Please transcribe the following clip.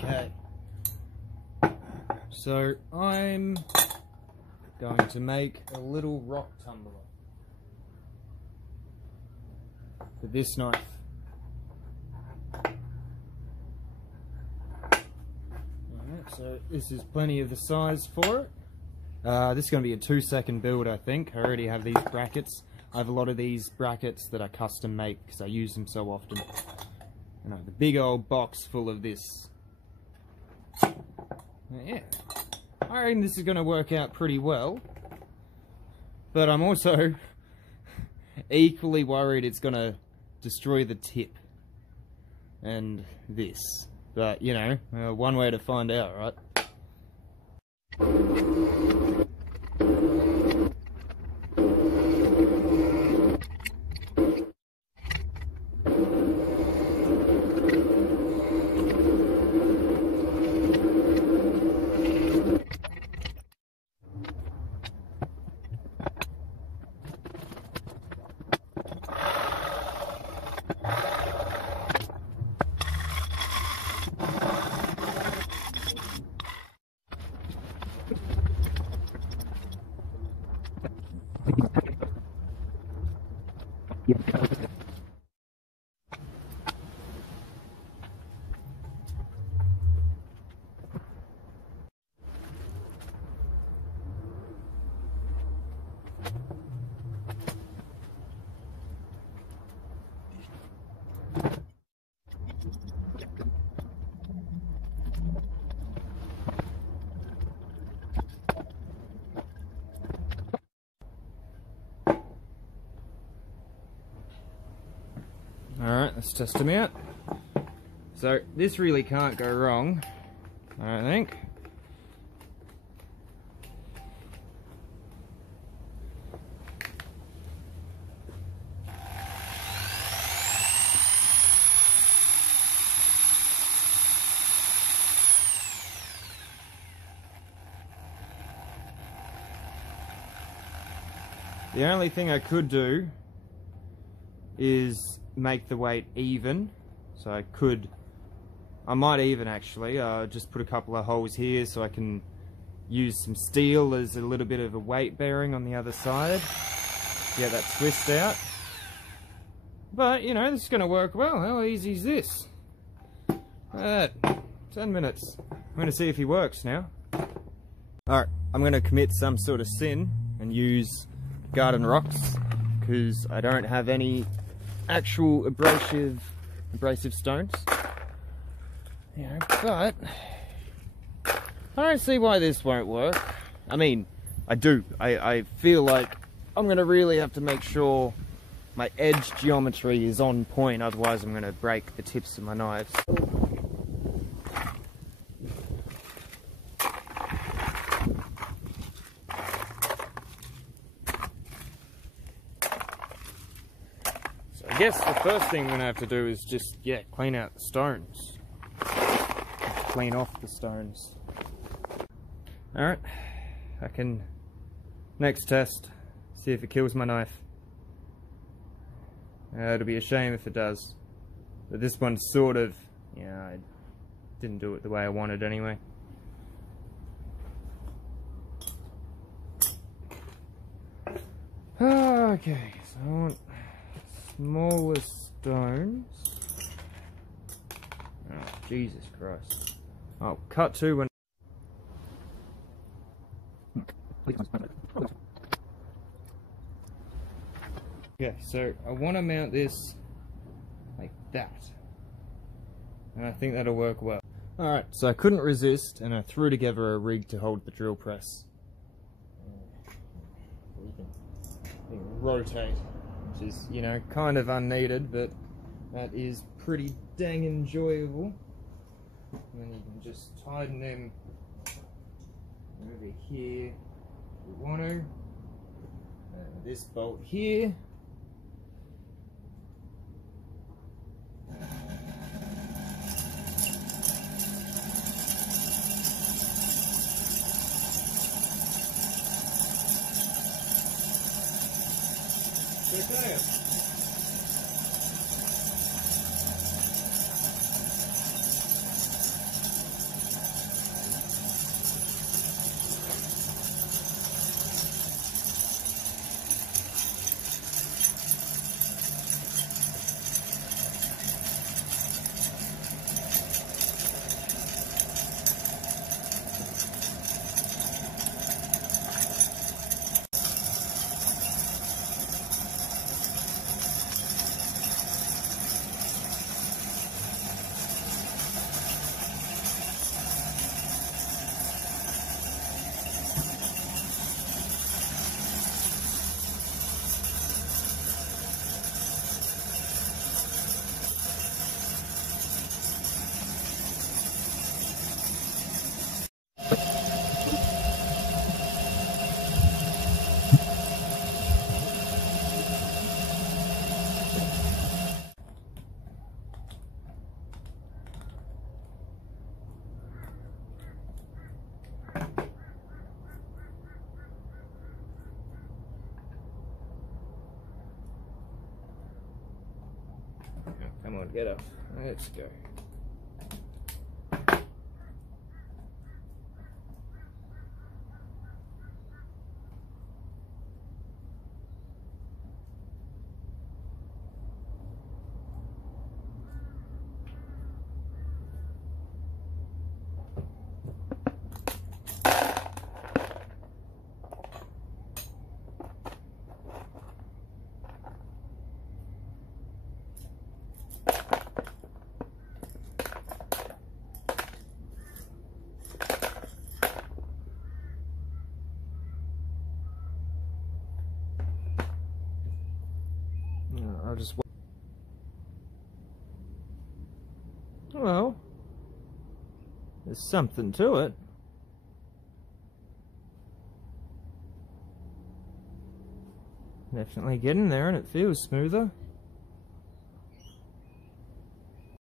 Okay. So I'm going to make a little rock tumbler for this knife. Alright, so this is plenty of the size for it. This is going to be a 2-second build, I think. I already have these brackets. I have a lot of these brackets that I custom make because I use them so often. And I have a big old box full of this. Yeah, I reckon this is going to work out pretty well. But I'm also equally worried it's going to destroy the tip and this. But, you know, one way to find out, right? Alright, let's test them out. So, this really can't go wrong, I don't think. The only thing I could do is make the weight even. So I might even actually just put a couple of holes here so I can use some steel as a little bit of a weight bearing on the other side. Get that twist out. But, you know, this is going to work well. How easy is this? 10 minutes. I'm going to see if he works now. Alright, I'm going to commit some sort of sin and use garden rocks because I don't have any actual abrasive stones. You know, but I don't see why this won't work. I mean, I do. I feel like I'm going to really have to make sure my edge geometry is on point, otherwise I'm going to break the tips of my knives. I guess the first thing I'm going to have to do is just, yeah, clean out the stones. Clean off the stones. Alright, I can, next test, see if it kills my knife. It'll be a shame if it does. But this one's sort of, yeah, I didn't do it the way I wanted anyway. Okay, so I want smaller stones. Oh, Jesus Christ. I'll cut to when... Okay, so I want to mount this like that. And I think that'll work well. Alright, so I couldn't resist and I threw together a rig to hold the drill press. You can rotate, which is, you know, kind of unneeded, but that is pretty dang enjoyable. And then you can just tighten them over here if you want to. And this bolt here. Check that out. Come on, get up. Let's go. I'll just... Well, there's something to it. Definitely getting there, and it feels smoother.